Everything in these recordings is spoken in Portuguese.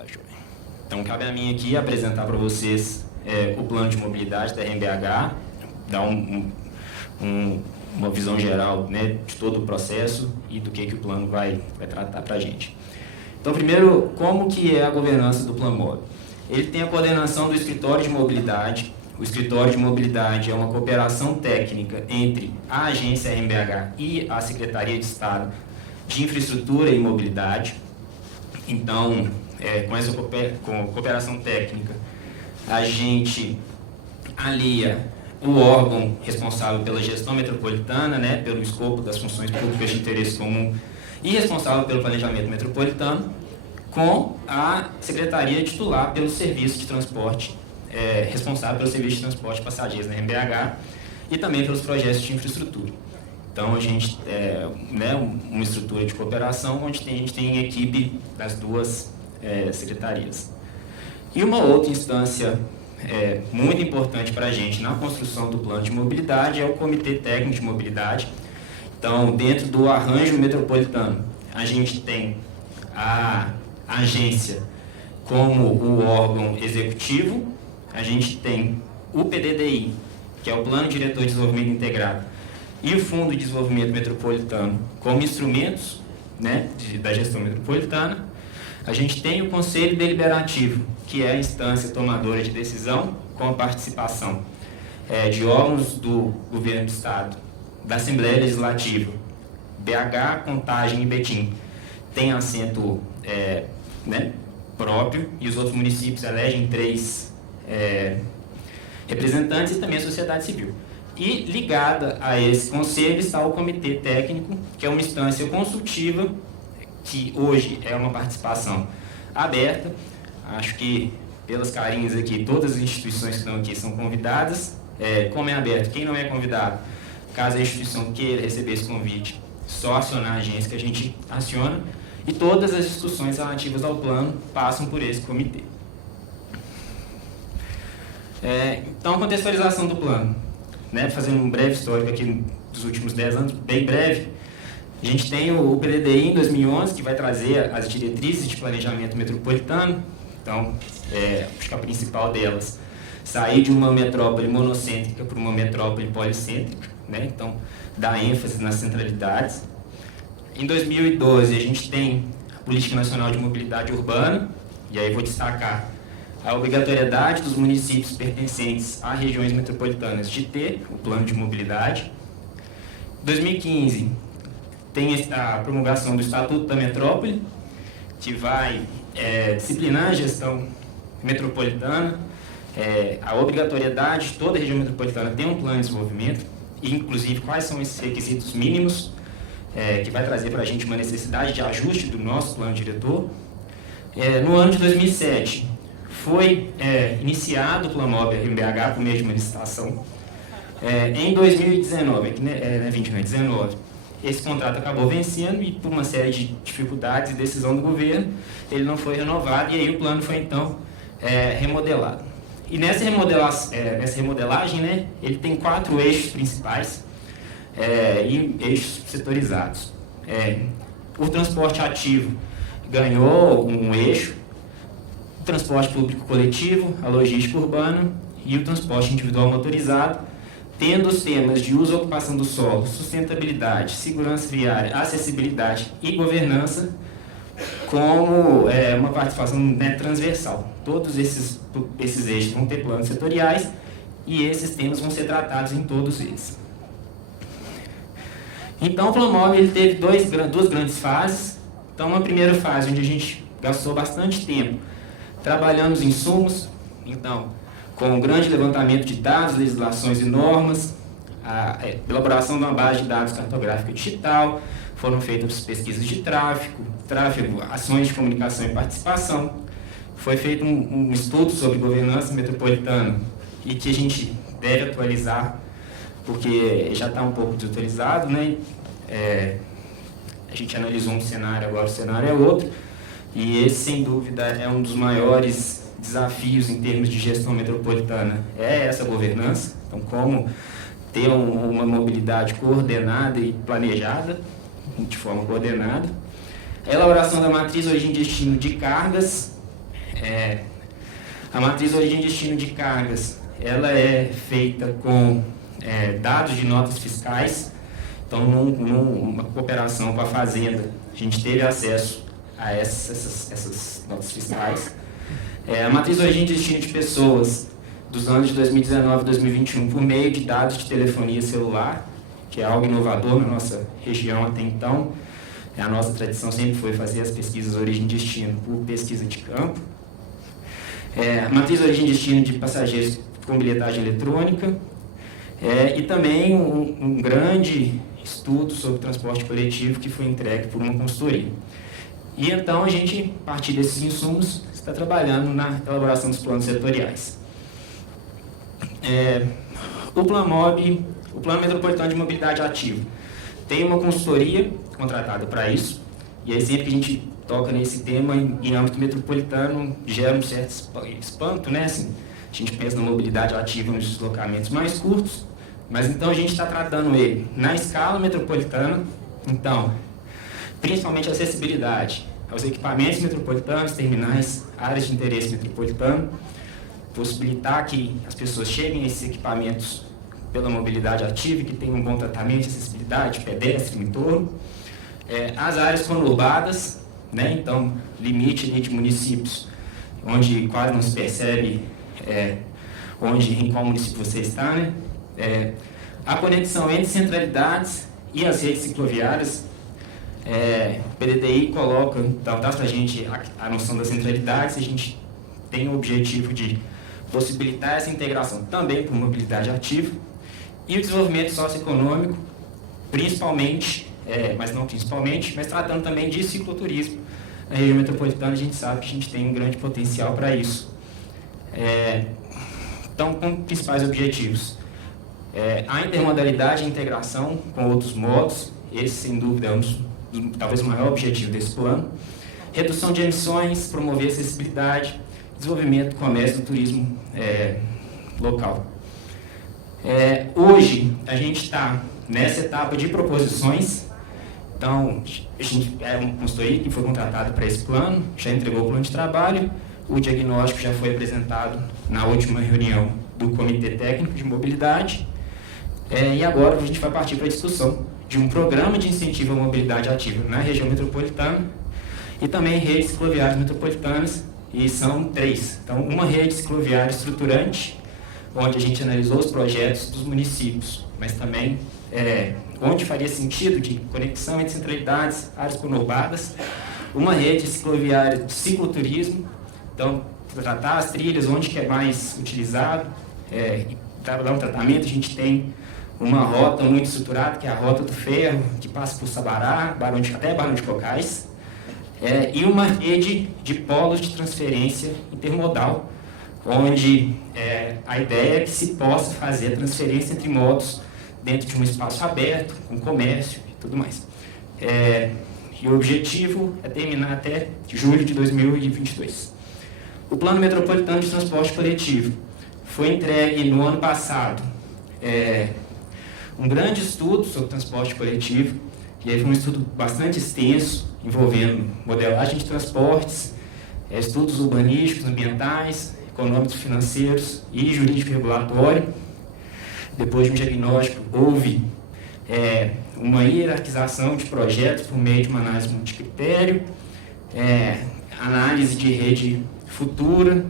Tá, joia. Então, cabe a mim aqui apresentar para vocês o plano de mobilidade da RMBH, dar uma visão geral, né, de todo o processo e do que o plano vai tratar para a gente. Então, primeiro, como que é a governança do Plano Móvel? Ele tem a coordenação do Escritório de Mobilidade. O Escritório de Mobilidade é uma cooperação técnica entre a agência RMBH e a Secretaria de Estado de Infraestrutura e Mobilidade. Então, com essa cooperação técnica, a gente alia o órgão responsável pela gestão metropolitana, né, pelo escopo das funções públicas de interesse comum e responsável pelo planejamento metropolitano, com a secretaria titular pelo serviço de transporte, responsável pelo serviço de transporte de passageiros na RMBH e também pelos projetos de infraestrutura. Então, a gente né, uma estrutura de cooperação onde a gente tem equipe das duas secretarias. E uma outra instância muito importante para a gente na construção do plano de mobilidade é o Comitê Técnico de Mobilidade. Então, dentro do arranjo metropolitano, a gente tem a agência como o órgão executivo, a gente tem o PDDI, que é o Plano Diretor de Desenvolvimento Integrado, e o Fundo de Desenvolvimento Metropolitano como instrumentos, né, da gestão metropolitana. A gente tem o Conselho Deliberativo, que é a instância tomadora de decisão, com a participação de órgãos do Governo do Estado, da Assembleia Legislativa, BH, Contagem e Betim. Tem assento né, próprio, e os outros municípios elegem 3 representantes e também a sociedade civil. E ligada a esse conselho está o Comitê Técnico, que é uma instância consultiva, que hoje é uma participação aberta. Acho que, pelas carinhas aqui, todas as instituições que estão aqui são convidadas. Como é aberto, quem não é convidado, caso a instituição queira receber esse convite, só acionar a agência que a gente aciona. E todas as discussões relativas ao plano passam por esse comitê. Então, contextualização do plano. Né, fazendo um breve histórico aqui dos últimos 10 anos, bem breve, a gente tem o PDDI em 2011, que vai trazer as diretrizes de planejamento metropolitano. Então, acho que a principal delas, sair de uma metrópole monocêntrica para uma metrópole policêntrica, né, então, dar ênfase nas centralidades. Em 2012, a gente tem a Política Nacional de Mobilidade Urbana, e aí vou destacar a obrigatoriedade dos municípios pertencentes a regiões metropolitanas de ter o plano de mobilidade. Em 2015, tem a promulgação do Estatuto da Metrópole, que vai disciplinar a gestão metropolitana, a obrigatoriedade de toda a região metropolitana ter um plano de desenvolvimento, e inclusive quais são esses requisitos mínimos, que vai trazer para a gente uma necessidade de ajuste do nosso plano diretor. No ano de 2007, foi iniciado o Plano Móvel RMBH por meio de uma licitação. Em 2019, 2019, esse contrato acabou vencendo e, por uma série de dificuldades e decisão do governo, ele não foi renovado, e aí o plano foi, então, remodelado. E nessa remodelagem, né, ele tem 4 eixos principais e eixos setorizados. O transporte ativo ganhou um eixo, o transporte público coletivo, a logística urbana e o transporte individual motorizado, tendo os temas de uso e ocupação do solo, sustentabilidade, segurança viária, acessibilidade e governança como uma participação, né, transversal. Todos esses eixos vão ter planos setoriais e esses temas vão ser tratados em todos eles. Então, o Plano Móvel ele teve duas grandes fases. Então, uma primeira fase onde a gente gastou bastante tempo trabalhando os insumos, então, com um grande levantamento de dados, legislações e normas, a elaboração de uma base de dados cartográfica digital, foram feitas pesquisas de tráfego, ações de comunicação e participação, foi feito um estudo sobre governança metropolitana e que a gente deve atualizar, porque já está um pouco desatualizado, né? A gente analisou um cenário, agora o cenário é outro, e esse, sem dúvida, é um dos maiores desafios em termos de gestão metropolitana, é essa governança. Então, como ter uma mobilidade coordenada e planejada, de forma coordenada. A elaboração da matriz origem e destino de cargas, A matriz origem e destino de cargas, ela é feita com dados de notas fiscais. Então, numa cooperação com a Fazenda, a gente teve acesso a essas notas fiscais. A matriz origem e destino de pessoas dos anos de 2019 e 2021 por meio de dados de telefonia celular, que é algo inovador na nossa região até então. A nossa tradição sempre foi fazer as pesquisas origem e destino por pesquisa de campo. A matriz origem e destino de passageiros com bilhetagem eletrônica. E também um grande estudo sobre transporte coletivo que foi entregue por uma consultoria. E então a gente, a partir desses insumos, está trabalhando na elaboração dos planos setoriais. O PlanMob, o Plano Metropolitano de Mobilidade Ativa, tem uma consultoria contratada para isso, e aí sempre que a gente toca nesse tema em âmbito metropolitano, gera um certo espanto, né? Assim, a gente pensa na mobilidade ativa nos deslocamentos mais curtos, mas então a gente está tratando ele na escala metropolitana, então, principalmente a acessibilidade aos equipamentos metropolitanos, terminais, áreas de interesse metropolitano, possibilitar que as pessoas cheguem a esses equipamentos pela mobilidade ativa, que tenham um bom tratamento de acessibilidade, pedestre, em entorno. As áreas conurbadas, né? Então, limite de municípios, onde quase não se percebe em qual município você está, né? A conexão entre centralidades e as redes cicloviárias. O PDDI coloca, então, dá para a gente a noção das centralidades, a gente tem o objetivo de possibilitar essa integração também por mobilidade ativa e o desenvolvimento socioeconômico, principalmente, mas não principalmente, mas tratando também de cicloturismo. Na região metropolitana a gente sabe que a gente tem um grande potencial para isso. Então, com principais objetivos, a intermodalidade e a integração com outros modos, esse sem dúvida é talvez o maior objetivo desse plano. Redução de emissões, promover acessibilidade, desenvolvimento do comércio e do turismo local. Hoje, a gente está nessa etapa de proposições. Então, a gente uma consultoria que foi contratada para esse plano, já entregou o plano de trabalho, o diagnóstico já foi apresentado na última reunião do Comitê Técnico de Mobilidade, e agora a gente vai partir para a discussão de um programa de incentivo à mobilidade ativa na região metropolitana e também redes cicloviárias metropolitanas, e são 3. Então, uma rede cicloviária estruturante, onde a gente analisou os projetos dos municípios, mas também onde faria sentido de conexão entre centralidades, áreas conurbadas. Uma rede cicloviária de cicloturismo, então, tratar as trilhas onde que é mais utilizado, para dar um tratamento. A gente tem uma rota muito estruturada, que é a Rota do Ferro, que passa por Sabará, até Barão de Cocais, e uma rede de polos de transferência intermodal, onde a ideia é que se possa fazer a transferência entre modos dentro de um espaço aberto, com comércio e tudo mais. E o objetivo é terminar até julho de 2022. O Plano Metropolitano de Transporte Coletivo foi entregue no ano passado um grande estudo sobre transporte coletivo, e aí foi um estudo bastante extenso, envolvendo modelagem de transportes, estudos urbanísticos, ambientais, econômicos, financeiros e jurídico regulatório. Depois de um diagnóstico, houve uma hierarquização de projetos por meio de uma análise multicritério, análise de rede futura,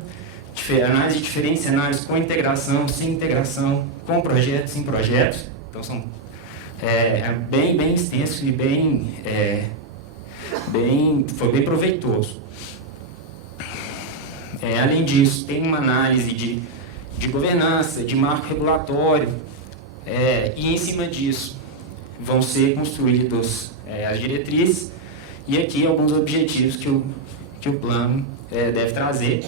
análise de diferentes cenários com integração, sem integração, com projetos, sem projetos. Então, são bem extenso e foi bem proveitoso. Além disso, tem uma análise de governança, de marco regulatório, e em cima disso vão ser construídos as diretrizes e aqui alguns objetivos que o plano deve trazer.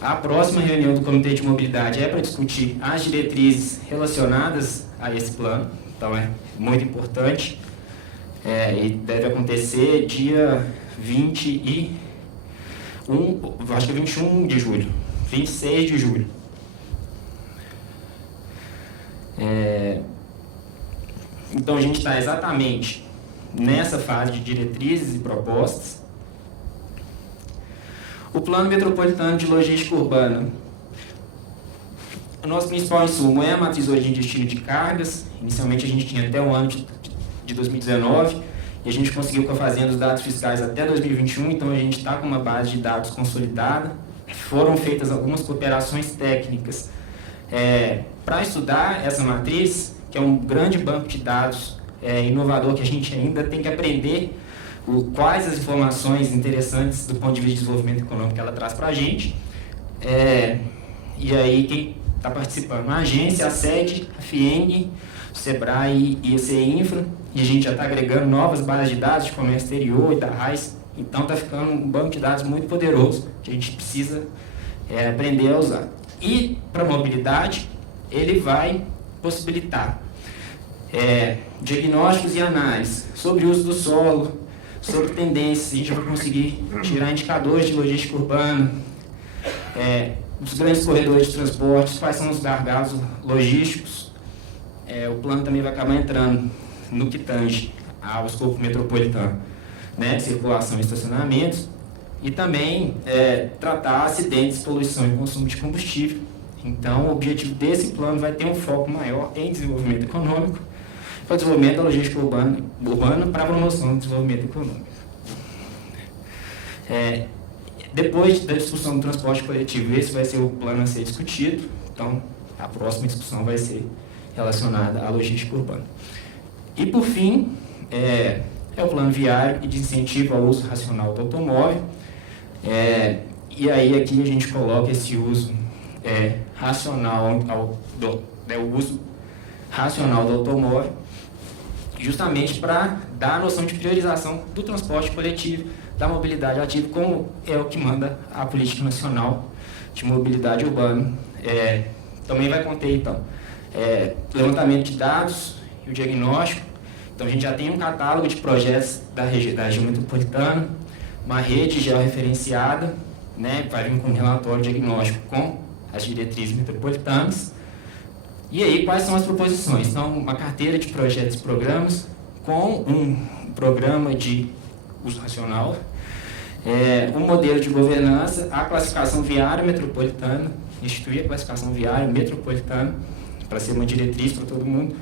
A próxima reunião do Comitê de Mobilidade é para discutir as diretrizes relacionadas a esse plano, então é muito importante, e deve acontecer dia 21 de julho, 26 de julho. Então a gente está exatamente nessa fase de diretrizes e propostas. O Plano Metropolitano de Logística Urbana. O nosso principal insumo é a matriz origem e destino de cargas. Inicialmente a gente tinha até o ano de 2019 e a gente conseguiu com a Fazenda os dados fiscais até 2021, então a gente está com uma base de dados consolidada. Foram feitas algumas cooperações técnicas para estudar essa matriz, que é um grande banco de dados inovador que a gente ainda tem que aprender quais as informações interessantes do ponto de vista de desenvolvimento econômico que ela traz para a gente. E aí quem está participando? A agência, a SED, a FIENG, o SEBRAE e a CEINFRA, e a gente já está agregando novas bases de dados de comércio exterior e da RAIS, então está ficando um banco de dados muito poderoso que a gente precisa aprender a usar. E para a mobilidade, ele vai possibilitar diagnósticos e análises sobre o uso do solo, sobre tendências, a gente vai conseguir tirar indicadores de logística urbana, os grandes corredores de transportes, quais são os gargalos logísticos. O plano também vai acabar entrando no que tange ao escopo metropolitano, circulação e estacionamentos, e também tratar acidentes, poluição e consumo de combustível. Então, o objetivo desse plano vai ter um foco maior em desenvolvimento econômico, para o desenvolvimento da logística urbana para a promoção do desenvolvimento econômico. Depois da discussão do transporte coletivo, esse vai ser o plano a ser discutido, então a próxima discussão vai ser relacionada à logística urbana. E por fim, é o plano viário e de incentivo ao uso racional do automóvel, e aí aqui a gente coloca esse uso racional, o uso racional do automóvel, justamente para dar a noção de priorização do transporte coletivo, da mobilidade ativa, como é o que manda a Política Nacional de Mobilidade Urbana. Também vai conter, então, levantamento de dados e o diagnóstico. Então, a gente já tem um catálogo de projetos da região metropolitana, uma rede georreferenciada, vai vir com um relatório diagnóstico com as diretrizes metropolitanas. E aí, quais são as proposições? Então, uma carteira de projetos e programas com um programa de uso racional, um modelo de governança, a classificação viária metropolitana, instituir a classificação viária metropolitana, para ser uma diretriz para todo mundo,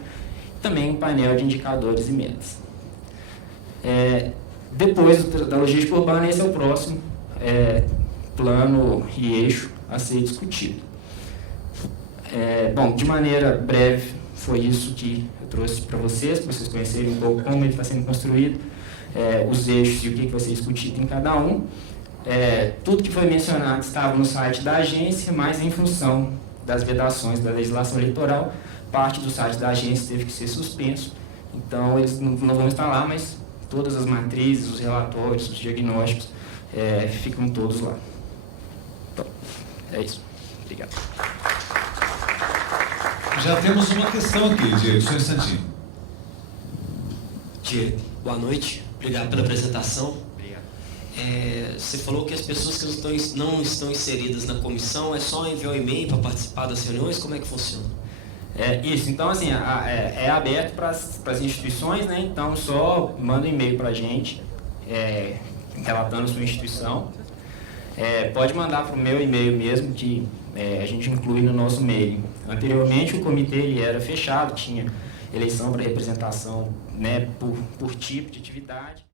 também um painel de indicadores e metas. Depois da logística urbana, esse é o próximo plano e eixo a ser discutido. Bom, de maneira breve, foi isso que eu trouxe para vocês conhecerem um pouco como ele está sendo construído, os eixos e o que vai ser discutido em cada um. Tudo que foi mencionado estava no site da agência, mas em função das vedações da legislação eleitoral, parte do site da agência teve que ser suspenso, então eles não vão estar lá, mas todas as matrizes, os relatórios, os diagnósticos ficam todos lá. Então, é isso. Obrigado. Já temos uma questão aqui, Diego, só um instantinho. Diego, boa noite. Obrigado pela apresentação. Obrigado. Você falou que as pessoas que não estão inseridas na comissão é só enviar um e-mail para participar das reuniões? Como é que funciona? Isso, então assim, é aberto para as instituições, então só manda um e-mail para a gente, relatando a sua instituição. Pode mandar para o meu e-mail mesmo, que a gente inclui no nosso e-mail. Anteriormente o comitê ele era fechado, tinha eleição para representação por tipo de atividade.